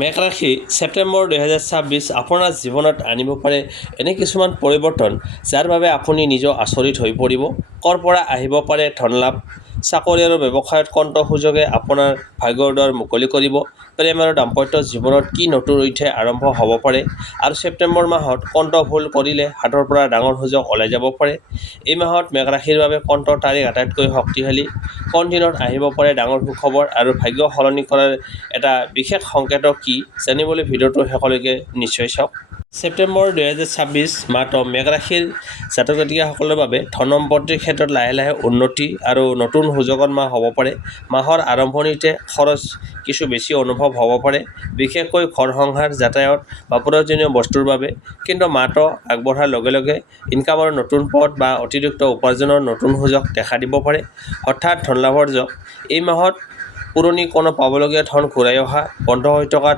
মেঘ ৰাশি ছেপ্টেম্বৰ 2026 আপোনাৰ জীৱনত আনিব পাৰে এনে কিছুমান পৰিৱৰ্তন যাৰ বাবে আপুনি নিজেও আচৰিত হৈ পৰিব। ক'ৰ পৰা আহিব পাৰে ধনলাভ, চাকৰি আৰু ব্যৱসায়ত কণ্ঠ সুযোগে আপোনাৰ ভাগ্যৰ দুৱাৰ মুকলি কৰিব। প্ৰেম আৰু দাম্পত্য জীৱনত কি নতুন অধ্যায় আৰম্ভ হ'ব পাৰে আৰু ছেপ্টেম্বৰ মাহত কণ্ঠ ভুল কৰিলে হাতৰ পৰা ডাঙৰ সুযোগ ওলাই যাব পাৰে। এই মাহত মেঘ ৰাশিৰ বাবে কণ্ঠৰ তাৰিখ আটাইতকৈ শক্তিশালী। কোন দিনত আহিব পাৰে ডাঙৰ সুখবৰ আৰু ভাগ্য সলনি কৰাৰ এটা বিশেষ সংকেত কি জানিবলৈ ভিডিঅ'টো শেষলৈকে নিশ্চয় চাওক। ছেপ্টেম্বৰ 2026 মাহটো মেঘ ৰাশিৰ জাতক জাতিকাসকলৰ বাবে ধন সম্পত্তিৰ ক্ষেত্ৰত লাহে লাহে উন্নতি আৰু নতুন সুযোগৰ মাহ হ'ব পাৰে। মাহৰ আৰম্ভণিতে খৰচ কিছু বেছি অনুভৱ হ'ব পাৰে, বিশেষকৈ ঘৰ সংসাৰ, যাতায়াত বা প্ৰয়োজনীয় বস্তুৰ বাবে। কিন্তু মাহটো আগবঢ়াৰ লগে লগে ইনকামৰ নতুন পথ বা অতিৰিক্ত উপাৰ্জনৰ নতুন সুযোগ দেখা দিব পাৰে। হঠাৎ ধনলাভৰ যোগ। এই মাহত পুৰণি কোনো পাবলগীয়া ধন ঘূৰাই অহা, বন্ধ হৈ থকা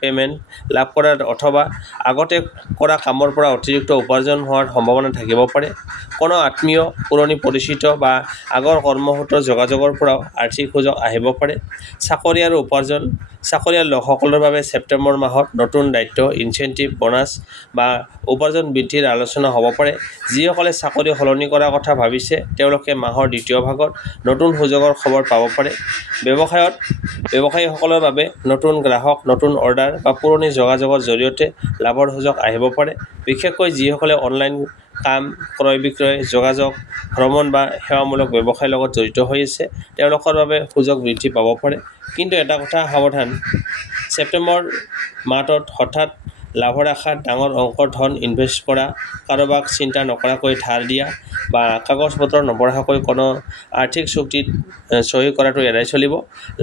পে'মেণ্ট লাভ কৰাৰ অথবা আগতে কৰা কামৰ পৰা অতিৰিক্ত উপাৰ্জন হোৱাৰ সম্ভাৱনা থাকিব পাৰে। কোনো আত্মীয়, পুৰণি পৰিচিত বা আগৰ কৰ্মসূত্ৰৰ যোগাযোগৰ পৰাও আৰ্থিক সুযোগ আহিব পাৰে। চাকৰি আৰু উপাৰ্জন। চাকৰিয়াল লোকসকলৰ বাবে ছেপ্টেম্বৰ মাহত নতুন দায়িত্ব, ইনচেণ্টিভ, বোনাছ বা উপাৰ্জন বৃদ্ধিৰ আলোচনা হ'ব পাৰে। যিসকলে চাকৰি সলনি কৰাৰ কথা ভাবিছে তেওঁলোকে মাহৰ দ্বিতীয় ভাগত নতুন সুযোগৰ খবৰ পাব পাৰে। ব্যৱসায়ীসকলৰ বাবে নতুন গ্ৰাহক, নতুন অৰ্ডাৰ বা পুৰণি যোগাযোগৰ জৰিয়তে লাভৰ সুযোগ আহিব পাৰে। বিশেষকৈ যিসকলে অনলাইন কাম, ক্ৰয় বিক্ৰয়, যোগাযোগ, ভ্ৰমণ বা সেৱামূলক ব্যৱসায়ৰ লগত জড়িত হৈ আছে তেওঁলোকৰ বাবে সুযোগ বৃদ্ধি পাব পাৰে। কিন্তু এটা কথা সাৱধান, ছেপ্টেম্বৰ মাহটোত হঠাৎ লাভৰ আশাত ডাঙৰ অংকৰ ধন ইনভেষ্ট কৰা, কাৰোবাক চিন্তা নকৰাকৈ ধাৰ দিয়া বা কাগজ পত্ৰ নপঢ়াকৈ কোনো আৰ্থিক চুক্তিত চহী কৰাটো এৰাই চলিব।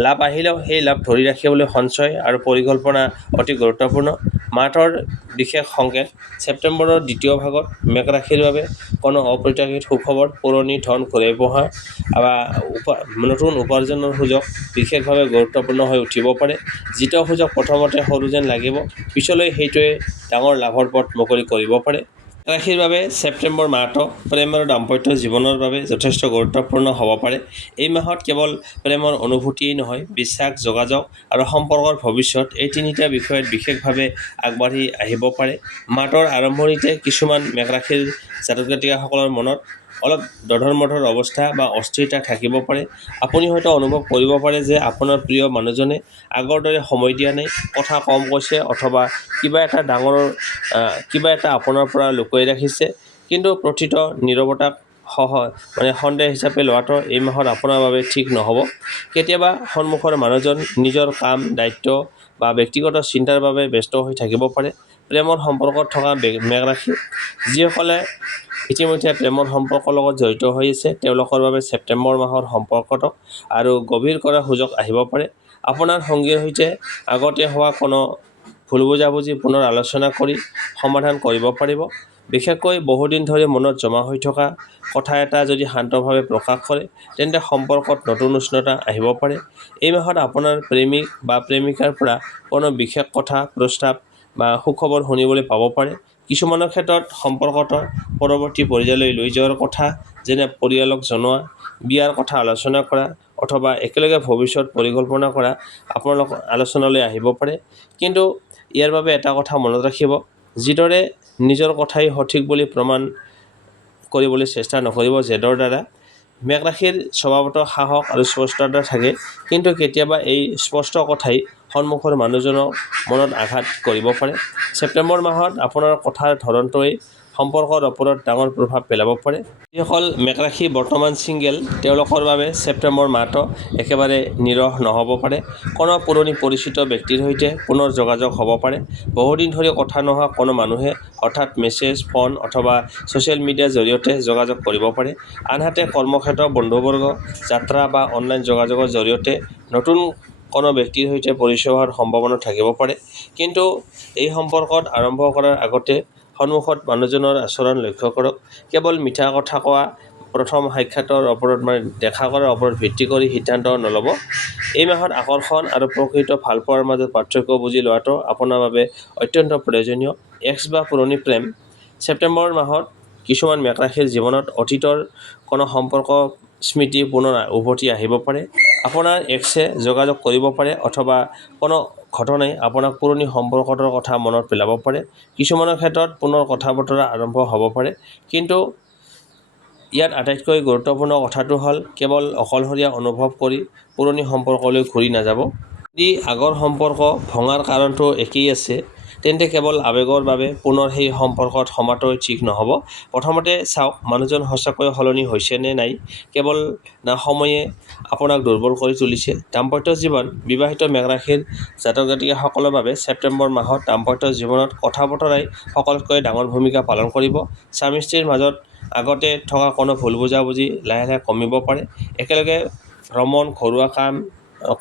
লাভ আহিলেও সেই লাভ ধৰি ৰাখিবলৈ সঞ্চয় আৰু পৰিকল্পনা অতি গুৰুত্বপূৰ্ণ। মাহটোৰ বিশেষ সংকেত। ছেপ্টেম্বৰৰ দ্বিতীয় ভাগত মেঘ ৰাশিৰ বাবে কোনো অপ্ৰত্যাশিত সুখবৰ, পুৰণি ধন ঘূৰাই পোৱা বা নতুন উপাৰ্জনৰ সুযোগ বিশেষভাৱে গুৰুত্বপূৰ্ণ হৈ উঠিব পাৰে। যিটো সুযোগ প্ৰথমতে সৰু যেন লাগিব, পিছলৈ সেইটোৱে ডাঙৰ লাভৰ পথ মুকলি কৰিব পাৰে। মেঘ ৰাশিৰ বাবে ছেপ্টেম্বৰ মাহটো প্ৰেম আৰু দাম্পত্য জীৱনৰ বাবে যথেষ্ট গুৰুত্বপূৰ্ণ হ'ব পাৰে। এই মাহত কেৱল প্ৰেমৰ অনুভূতিয়েই নহয়, বিশ্বাস, যোগাযোগ আৰু সম্পৰ্কৰ ভৱিষ্যত এই তিনিটা বিষয়ত বিশেষভাৱে আগবাঢ়ি আহিব পাৰে। মাহটোৰ আৰম্ভণিতে কিছুমান মেঘ ৰাশিৰ জাতক জাতিকাসকলৰ মনত অলপ দধৰ-মধৰ অৱস্থা বা অস্থিৰতা থাকিব পাৰে। আপুনি হয়তো অনুভৱ কৰিব পাৰে যে আপোনাৰ প্ৰিয় মানুহজনে আগৰ দৰে সময় দিয়া নাই, কথা কম কৈছে অথবা কিবা এটা আপোনাৰ পৰা লুকুৱাই ৰাখিছে। কিন্তু প্ৰতিটো নীৰৱতাক সন্দেহ হিচাপে লোৱাটো এই মাহত আপোনাৰ বাবে ঠিক নহ'ব। কেতিয়াবা সন্মুখৰ মানুহজন নিজৰ কাম, দায়িত্ব বা ব্যক্তিগত চিন্তাৰ বাবে ব্যস্ত হৈ থাকিব পাৰে। প্ৰেমৰ সম্পৰ্কত থকা মেঘ ৰাশি। যিসকলে ইতিমধ্যে প্ৰেমৰ সম্পৰ্কৰ লগত জড়িত হৈ আছে তেওঁলোকৰ বাবে ছেপ্টেম্বৰ মাহৰ সম্পৰ্কটো আৰু গভীৰ কৰাৰ সুযোগ আহিব পাৰে। আপোনাৰ সঙ্গীৰ সৈতে আগতে হোৱা কোনো ভুল বুজাবুজি পুনৰ আলোচনা কৰি সমাধান কৰিব পাৰিব। বিশেষকৈ বহুদিন ধৰি মনত জমা হৈ থকা কথা এটা যদি শান্তভাৱে প্ৰকাশ কৰে তেন্তে সম্পৰ্কত নতুন উষ্ণতা আহিব পাৰে। এই মাহত আপোনাৰ প্ৰেমিক বা প্ৰেমিকাৰ পৰা কোনো বিশেষ কথা, প্ৰস্তাৱ বা সুখবৰ শুনিবলৈ পাব পাৰে। কিছুমানৰ ক্ষেত্ৰত সম্পৰ্কটো পৰৱৰ্তী পৰ্যায়লৈ লৈ যোৱাৰ কথা, যেনে পৰিয়ালক জনোৱা, বিয়াৰ কথা আলোচনা কৰা অথবা একেলগে ভৱিষ্যত পৰিকল্পনা কৰা আপোনালোকৰ আলোচনালৈ আহিব পাৰে। কিন্তু ইয়াৰ বাবে এটা কথা মনত ৰাখিব, যিদৰে নিজৰ কথাই সঠিক বুলি প্ৰমাণ কৰিবলৈ চেষ্টা নকৰিব জেদৰ দ্বাৰা। মেঘ ৰাশিৰ স্বভাৱতো সাহস আৰু স্পষ্টতা থাকে, কিন্তু কেতিয়াবা এই স্পষ্ট কথাই সন্মুখৰ মানুহজনৰ মনত আঘাত কৰিব পাৰে। ছেপ্টেম্বৰ মাহত আপোনাৰ কথাৰ ধৰণটোৱে সম্পৰ্কৰ ওপৰত ডাঙৰ প্ৰভাৱ পেলাব পাৰে। যিসকল মেঘ ৰাশি বৰ্তমান ছিংগেল তেওঁলোকৰ বাবে ছেপ্টেম্বৰ মাহটো একেবাৰে নিৰস নহ'ব পাৰে। কোনো পুৰণি পৰিচিত ব্যক্তিৰ সৈতে পুনৰ যোগাযোগ হ'ব পাৰে। বহুদিন ধৰি কথা নোহোৱা কোনো মানুহে হঠাৎ মেছেজ, ফোন অথবা ছ'চিয়েল মিডিয়াৰ জৰিয়তে যোগাযোগ কৰিব পাৰে। আনহাতে কৰ্মক্ষেত্ৰ, বন্ধুবৰ্গ, যাত্ৰা বা অনলাইন যোগাযোগৰ জৰিয়তে নতুন কোনো ব্যক্তিৰ সৈতে পৰিচয় হোৱাৰ সম্ভাৱনা থাকিব পাৰে। কিন্তু এই সম্পৰ্কত আৰম্ভ কৰাৰ আগতে সন্মুখত মানুহজনৰ আচৰণ লক্ষ্য কৰক। কেৱল মিঠা কথা কোৱা, প্ৰথম সাক্ষাতৰ ওপৰত দেখা কৰাৰ ওপৰত ভিত্তি কৰি সিদ্ধান্ত নল'ব। এই মাহত আকৰ্ষণ আৰু প্ৰকৃত ভালপোৱাৰ মাজত পাৰ্থক্য বুজি লোৱাটো আপোনাৰ বাবে অত্যন্ত প্ৰয়োজনীয়। এক্স বা পুৰণি প্ৰেম। ছেপ্টেম্বৰ মাহত কিছুমান মেঘ ৰাশিৰ জীৱনত অতীতৰ কোনো সম্পৰ্ক স্মৃতি পুনৰ উভতি আহিব পাৰে। আপোনাৰ এক্সে যোগাযোগ কৰিব পাৰে অথবা কোনো ঘটনাই আপোনাক পুৰণি সম্পৰ্কটোৰ কথা মনত পেলাব পাৰে। কিছুমানৰ ক্ষেত্ৰত পুনৰ কথা বতৰা আৰম্ভ হ'ব পাৰে, কিন্তু ইয়াত আটাইতকৈ গুৰুত্বপূৰ্ণ কথাটো হ'ল কেৱল অকলশৰীয়া অনুভৱ কৰি পুৰণি সম্পৰ্কলৈ ঘূৰি নাযাব। যদি আগৰ সম্পৰ্ক ভঙাৰ কাৰণটো একেই আছে, তেন্তে কেৱল আৱেগৰ বাবে পুনৰ সেই সম্পৰ্কত সোমাটোৱে ঠিক নহ'ব। প্ৰথমতে চাওক মানুহজন সঁচাকৈ সলনি হৈছে নে নাই, কেৱল না সময়ে আপোনাক দুৰ্বল কৰি তুলিছে। দাম্পত্য জীৱন বিবাহিত মেষ ৰাশিৰ জাতক জাতিকাসকলৰ বাবে ছেপ্টেম্বৰ মাহত দাম্পত্য জীৱনত কথা বতৰাই সকলোতকৈ ডাঙৰ ভূমিকা পালন কৰিব। স্বামী স্ত্ৰীৰ মাজত আগতে থকা কোনো ভুল বুজাবুজি লাহে লাহে কমিব পাৰে। একেলগে ভ্ৰমণ, ঘৰুৱা কাম,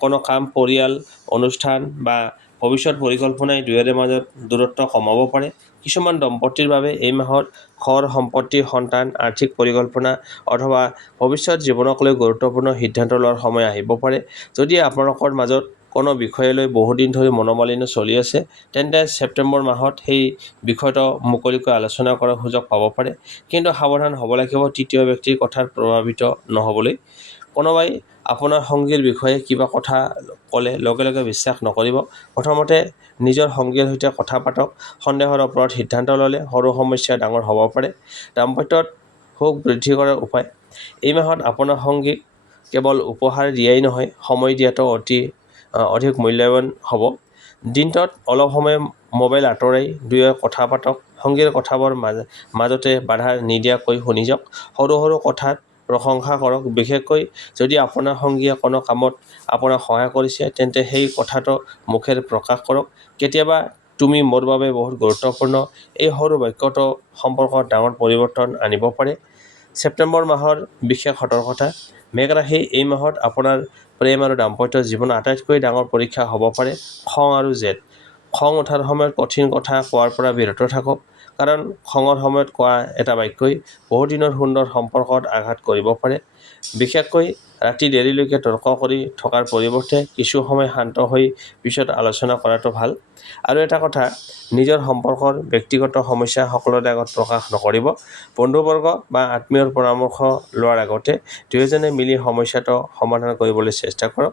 কোনো কাম, পৰিয়াল অনুষ্ঠান বা ভৱিষ্যত পৰিকল্পনাই দুয়োৰে মাজত দূৰত্ব কমাব পাৰে। কিছুমান দম্পতীৰ বাবে এই মাহত ঘৰ, সম্পত্তি, সন্তান, আৰ্থিক পৰিকল্পনা অথবা ভৱিষ্যত জীৱনক লৈ গুৰুত্বপূৰ্ণ সিদ্ধান্ত লোৱাৰ সময় আহিব পাৰে। যদি আপোনালোকৰ মাজত কোনো বিষয়লৈ বহুদিন ধৰি মনোমালিন্য চলি আছে, তেন্তে ছেপ্টেম্বৰ মাহত সেই বিষয়টো মুকলিকৈ আলোচনা কৰাৰ সুযোগ পাব পাৰে। কিন্তু সাৱধান হ'ব লাগিব তৃতীয় ব্যক্তিৰ কথাত প্ৰভাৱিত নহ'বলৈ। কোনোবাই আপোনাৰ সঙ্গীৰ বিষয়ে কিবা কথা ক'লে লগে লগে বিশ্বাস নকৰিব। প্ৰথমতে নিজৰ সঙ্গীৰ সৈতে কথা পাতক। সন্দেহৰ ওপৰত সিদ্ধান্ত ল'লে সৰু সমস্যা ডাঙৰ হ'ব পাৰে। দাম্পত্যত সুখ বৃদ্ধি কৰাৰ উপায়। এই মাহত আপোনাৰ সঙ্গীক কেৱল উপহাৰ দিয়াই নহয়, সময় দিয়াটো অধিক মূল্যৱান হ'ব। দিনটোত অলপ সময় মোবাইল আঁতৰাই দুয়োৱে কথা পাতক। সঙ্গীৰ কথাবোৰ মাজতে বাধা নিদিয়াকৈ শুনি যাওক। সৰু সৰু কথাত প্ৰশংসা কৰক। বিশেষকৈ যদি আপোনাৰ সঙ্গীয়ে কোনো কামত আপোনাক সহায় কৰিছে, তেন্তে সেই কথাটো মুখেৰে প্ৰকাশ কৰক। কেতিয়াবা তুমি মোৰ বাবে বহুত গুৰুত্বপূৰ্ণ, এই সৰু বাক্যটো সম্পৰ্কত ডাঙৰ পৰিৱৰ্তন আনিব পাৰে। ছেপ্টেম্বৰ মাহৰ বিশেষ সতৰ্কতা। মেষ ৰাশি, এই মাহত আপোনাৰ প্ৰেম আৰু দাম্পত্য জীৱনৰ আটাইতকৈ ডাঙৰ পৰীক্ষা হ'ব পাৰে খং আৰু জেদ। খং উঠাৰ সময়ত কঠিন কথা কোৱাৰ পৰা বিৰত থাকক, কাৰণ খঙৰ সময়ত কোৱা এটা বাক্যই বহুদিনৰ সুন্দৰ সম্পৰ্কত আঘাত কৰিব পাৰে। বিশেষকৈ ৰাতি দেৰিলৈকে তৰ্ক কৰি থকাৰ পৰিৱৰ্তে কিছু সময় শান্ত হৈ পিছত আলোচনা কৰাটো ভাল। আৰু এটা কথা, নিজৰ সম্পৰ্কৰ ব্যক্তিগত সমস্যা সকলোৰে আগত প্ৰকাশ নকৰিব। বন্ধুবৰ্গ বা আত্মীয়ৰ পৰামৰ্শ লোৱাৰ আগতে দুয়োজনে মিলি সমস্যাটো সমাধান কৰিবলৈ চেষ্টা কৰক।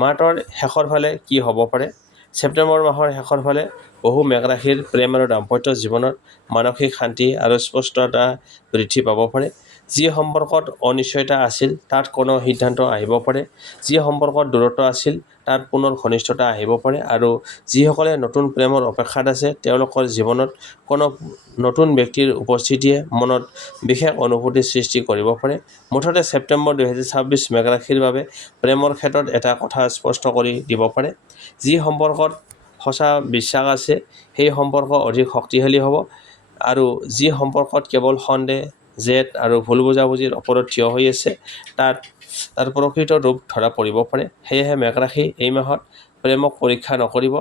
মাহটোৰ শেষৰ ফালে কি হ'ব পাৰে? ছেপ্টেম্বৰ মাহৰ শেষৰ ফালে বহু মেষ ৰাশিৰ প্ৰেম আৰু দাম্পত্য জীৱনত মানসিক শান্তি আৰু স্পষ্টতা বৃদ্ধি পাব পাৰে। যি সম্পৰ্কত অনিশ্চয়তা আছিল তাত কোনো সিদ্ধান্ত আহিব পাৰে। যি সম্পৰ্কত দূৰত্ব আছিল তাত পুনৰ ঘনিষ্ঠতা আহিব পাৰে। আৰু যিসকলে নতুন প্ৰেমৰ অপেক্ষাত আছে, তেওঁলোকৰ জীৱনত কোনো নতুন ব্যক্তিৰ উপস্থিতিয়ে মনত বিশেষ অনুভূতিৰ সৃষ্টি কৰিব পাৰে। মুঠতে ছেপ্টেম্বৰ 2026 মেষ ৰাশিৰ বাবে প্ৰেমৰ ক্ষেত্ৰত এটা কথা স্পষ্ট কৰি দিব পাৰে। যি সম্পৰ্কত সঁচা বিশ্বাস আছে, সেই সম্পৰ্ক অধিক শক্তিশালী হ'ব। আৰু যি সম্পৰ্কত কেৱল সন্দেহ, জেদ আৰু ভুল বুজাবুজিৰ ওপৰত থিয় হৈ আছে, তাৰ প্ৰকৃত ৰূপ ধৰা পৰিব পাৰে। সেয়েহে মেষ ৰাশি, এই মাহত প্ৰেমক পৰীক্ষা নকৰিব,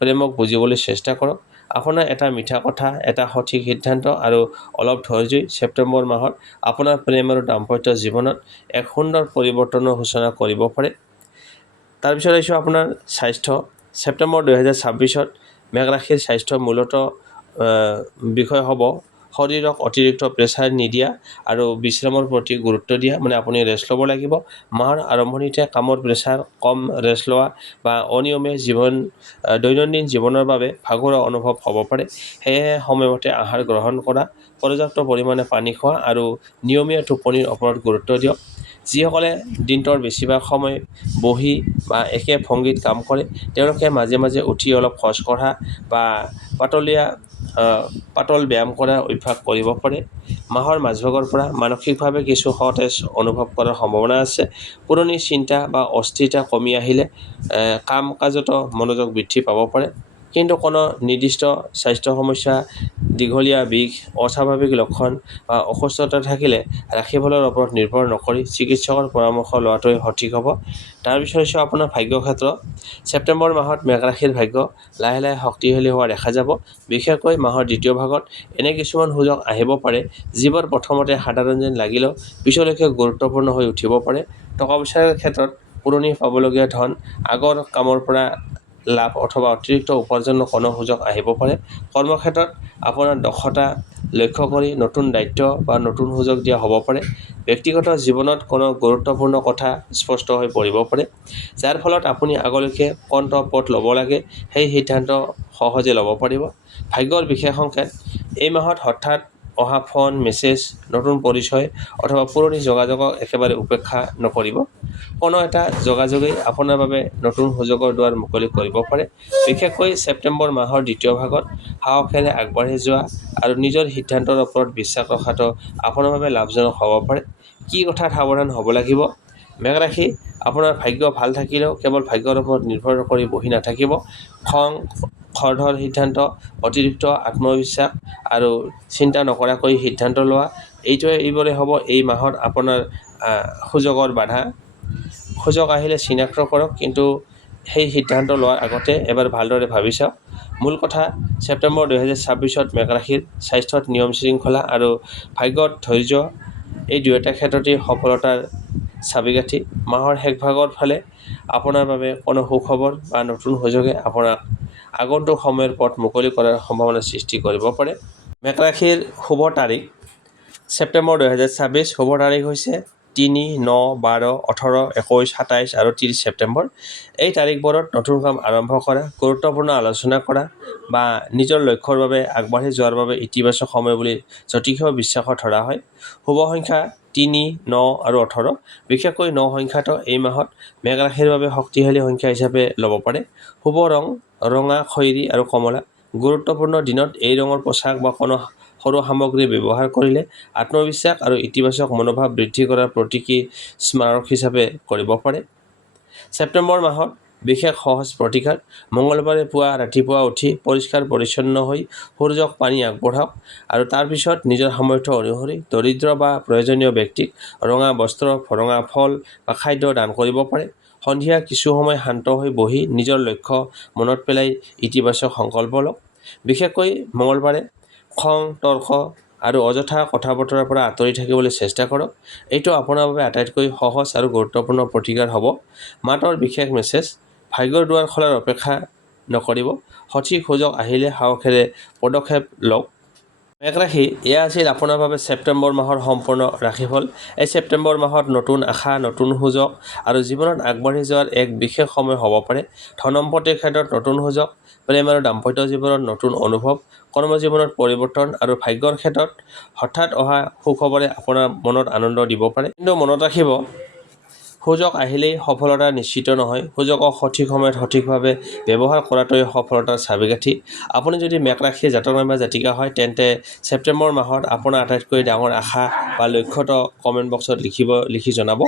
প্ৰেমক বুজিবলৈ চেষ্টা কৰক। আপোনাৰ এটা মিঠা কথা, এটা সঠিক সিদ্ধান্ত আৰু অলপ ধৈৰ্যই ছেপ্টেম্বৰ মাহত আপোনাৰ প্ৰেম আৰু দাম্পত্য জীৱনত এক সুন্দৰ পৰিৱৰ্তনৰ সূচনা কৰিব পাৰে। তাৰপিছত আহিছোঁ আপোনাৰ স্বাস্থ্য। ছেপ্টেম্বৰ 2026ত মেষ ৰাশিৰ স্বাস্থ্য মূলতঃ বিষয় হ'ব শৰীৰক অতিৰিক্ত প্ৰেছাৰ নিদিয়া আৰু বিশ্ৰামৰ প্ৰতি গুৰুত্ব দিয়া। আপুনি ৰেষ্ট ল'ব লাগিব। মাহৰ আৰম্ভণিতে কামৰ প্ৰেছাৰ কম, ৰেষ্ট লোৱা বা অনিয়মীয়া দৈনন্দিন জীৱনৰ বাবে ভাগৰুৱা অনুভৱ হ'ব পাৰে। সেয়েহে সময়মতে আহাৰ গ্ৰহণ কৰা, পৰ্যাপ্ত পৰিমাণে পানী খোৱা আৰু নিয়মীয়া টোপনিৰ ওপৰত গুৰুত্ব দিয়ক। যিসকলে দিনটোৰ বেছিভাগ সময় বহি বা একে ভংগীত কাম কৰে, তেওঁলোকে মাজে মাজে উঠি অলপ খোজ কঢ়া বা পাতল ব্যায়াম কৰাৰ অভ্যাস কৰিব পাৰে। মাহৰ মাজভাগৰ পৰা মানসিকভাৱে কিছু সতেজ অনুভৱ কৰাৰ সম্ভাৱনা আছে। পুৰণি চিন্তা বা অস্থিৰতা কমি আহিলে কাম কাজতো মনোযোগ বৃদ্ধি পাব পাৰে। কিন্তু কোনো নিৰ্দিষ্ট স্বাস্থ্য সমস্যা, দীঘলীয়া বিষ, অস্বাভাৱিক লক্ষণ বা অসুস্থতা থাকিলে ৰাশিফলৰ ওপৰত নিৰ্ভৰ নকৰি চিকিৎসকৰ পৰামৰ্শ লোৱাটোৱে সঠিক হ'ব। তাৰপিছত হৈছে আপোনাৰ ভাগ্য ক্ষেত্ৰ। ছেপ্টেম্বৰ মাহত মেষ ৰাশিৰ ভাগ্য লাহে লাহে শক্তিশালী হোৱা দেখা যাব। বিশেষকৈ মাহৰ দ্বিতীয় ভাগত এনে কিছুমান সুযোগ আহিব পাৰে, যিবোৰ প্ৰথমতে সাধাৰণ যেন লাগিলেও পিছলৈকে গুৰুত্বপূৰ্ণ হৈ উঠিব পাৰে। টকা পইচাৰ ক্ষেত্ৰত পুৰণি পাবলগীয়া ধন, আগৰ কামৰ পৰা লাভ অথবা অতিৰিক্ত উপাৰ্জনৰ কোনো সুযোগ আহিব পাৰে। কৰ্মক্ষেত্ৰত আপোনাৰ দক্ষতা লক্ষ্য কৰি নতুন দায়িত্ব বা নতুন সুযোগ দিয়া হ'ব পাৰে। ব্যক্তিগত জীৱনত কোনো গুৰুত্বপূৰ্ণ কথা স্পষ্ট হৈ পৰিব পাৰে, যাৰ ফলত আপুনি আগলৈকে কোনটো পথ ল'ব লাগে সেই সিদ্ধান্ত সহজে ল'ব পাৰিব। ভাগ্যৰ বিশেষ সংকেত: এই মাহত হঠাৎ অহা ফোন, মেছেজ, নতুন পৰিচয় অথবা পুৰণি যোগাযোগক একেবাৰে উপেক্ষা নকৰিব। কোনো এটা যোগাযোগেই আপোনাৰ বাবে নতুন সুযোগৰ দুৱাৰ মুকলি কৰিব পাৰে। বিশেষকৈ ছেপ্টেম্বৰ মাহৰ দ্বিতীয় ভাগত সাহসেৰে আগবাঢ়ি যোৱা আৰু নিজৰ সিদ্ধান্তৰ ওপৰত বিশ্বাস ৰখাটো আপোনাৰ বাবে লাভজনক হ'ব পাৰে। কি কথাত সাৱধান হ'ব লাগিব? মেষ ৰাশি, আপোনাৰ ভাগ্য ভাল থাকিলেও কেৱল ভাগ্যৰ ওপৰত নিৰ্ভৰ কৰি বহি নাথাকিব। খং, খৰধৰ সিদ্ধান্ত, অতিৰিক্ত আত্মবিশ্বাস আৰু চিন্তা নকৰাকৈ সিদ্ধান্ত লোৱা, এইবোৰে হ'ব এই মাহত আপোনাৰ সুযোগৰ বাধা। সুযোগ আহিলে চিনাক্ত কৰক, কিন্তু সেই সিদ্ধান্ত লোৱাৰ আগতে এবাৰ ভালদৰে ভাবি চাওক। মূল কথা: ছেপ্টেম্বৰ 2026 মেষ ৰাশিৰ স্বাস্থ্যত নিয়ম শৃংখলা আৰু ভাগ্যত ধৈৰ্য, এই দুয়োটা ক্ষেত্ৰতেই সফলতাৰ চাবিকাঠি। মাহৰ শেষভাগৰ ফালে আপোনাৰ বাবে কোনো সুখবৰ বা নতুন সুযোগে আপোনাক আগন্তুক সময়ৰ পথ মুকলি কৰাৰ সম্ভাৱনা সৃষ্টি কৰিব পাৰে। মেষ ৰাশিৰ শুভ তাৰিখ: ছেপ্টেম্বৰ 2026, শুভ তাৰিখ হৈছে 3, 9, 12, 18, 21, 27 আৰু 30 ছেপ্টেম্বৰ। এই তাৰিখবোৰত নতুন কাম আৰম্ভ কৰা, গুৰুত্বপূৰ্ণ আলোচনা কৰা বা নিজৰ লক্ষ্যৰ বাবে আগবাঢ়ি যোৱাৰ বাবে ইতিবাচক সময় বুলি জ্যোতিষীয় বিশ্বাসত ধৰা হয়। শুভ সংখ্যা 3, 9 আৰু 18। বিশেষকৈ 9 সংখ্যাটো এই মাহত মেষ ৰাশিৰ বাবে শক্তিশালী সংখ্যা হিচাপে ল'ব পাৰে। শুভ ৰং ৰঙা, খয়েৰী আৰু কমলা। গুৰুত্বপূৰ্ণ দিনত এই ৰঙৰ পোছাক বা কোনো সৰু সামগ্ৰী ব্যৱহাৰ কৰিলে আত্মবিশ্বাস আৰু ইতিবাচক মনোভাৱ বৃদ্ধি কৰাৰ প্ৰতীকী স্মাৰক হিচাপে কৰিব পাৰে। ছেপ্টেম্বৰ মাহত বিশেষ সহজ প্ৰতিকাৰ: মঙলবাৰে পুৱা ৰাতিপুৱা উঠি পৰিষ্কাৰ পৰিচ্ছন্ন হৈ সূৰ্যক পানী আগবঢ়াওক আৰু তাৰ পিছত নিজৰ সামৰ্থ্য অনুসৰি দৰিদ্ৰ বা প্ৰয়োজনীয় ব্যক্তিক ৰঙা বস্ত্ৰ, ৰঙা ফল বা খাদ্য দান কৰিব পাৰে। সন্ধিয়া কিছু সময় শান্ত হৈ বহি নিজৰ লক্ষ্য মনত পেলাই ইতিবাচক সংকল্প লওক। বিশেষকৈ মঙলবাৰে খং, তৰ্ক আৰু অযথা কথা-বতৰাৰ পৰা আঁতৰি থাকিবলৈ চেষ্টা কৰক। এইটো আপোনাৰ বাবে আটাইতকৈ সহজ আৰু গুৰুত্বপূৰ্ণ প্ৰতিকাৰ হ'ব। মাতৰ বিশেষ মেছেজ: ভাগ্যৰ দুৱাৰ খোলাৰ অপেক্ষা নকৰিব, সঠিক সুযোগ আহিলে সাহসেৰে পদক্ষেপ লওক। মেষ ৰাশি, এয়া আছিল আপোনাৰ বাবে ছেপ্টেম্বৰ মাহৰ সম্পূৰ্ণ ৰাশিফল। এই ছেপ্টেম্বৰ মাহত নতুন আশা, নতুন সুযোগ আৰু জীৱনত আগবাঢ়ি যোৱাৰ এক বিশেষ সময় হ'ব পাৰে। ধন-সম্পত্তিৰ ক্ষেত্ৰত নতুন সুযোগ, প্ৰেম আৰু দাম্পত্য জীৱনত নতুন অনুভৱ, কৰ্মজীৱনত পৰিৱৰ্তন আৰু ভাগ্যৰ ক্ষেত্ৰত হঠাৎ অহা সুখবৰে আপোনাৰ মনত আনন্দ দিব পাৰে। কিন্তু মনত ৰাখিব, সুযোগ আহিলেই সফলতা নিশ্চিত নহয়। সুযোগক সঠিক সময়ত সঠিকভাৱে ব্যৱহাৰ কৰাটোৱে সফলতাৰ চাবিকাঠি। আপুনি যদি মেষ ৰাশিৰ জাতক বা জাতিকা হয়, তেন্তে ছেপ্টেম্বৰ মাহত আপোনাৰ আটাইতকৈ ডাঙৰ আশা বা লক্ষ্যটো কমেণ্ট বক্সত লিখি জনাব।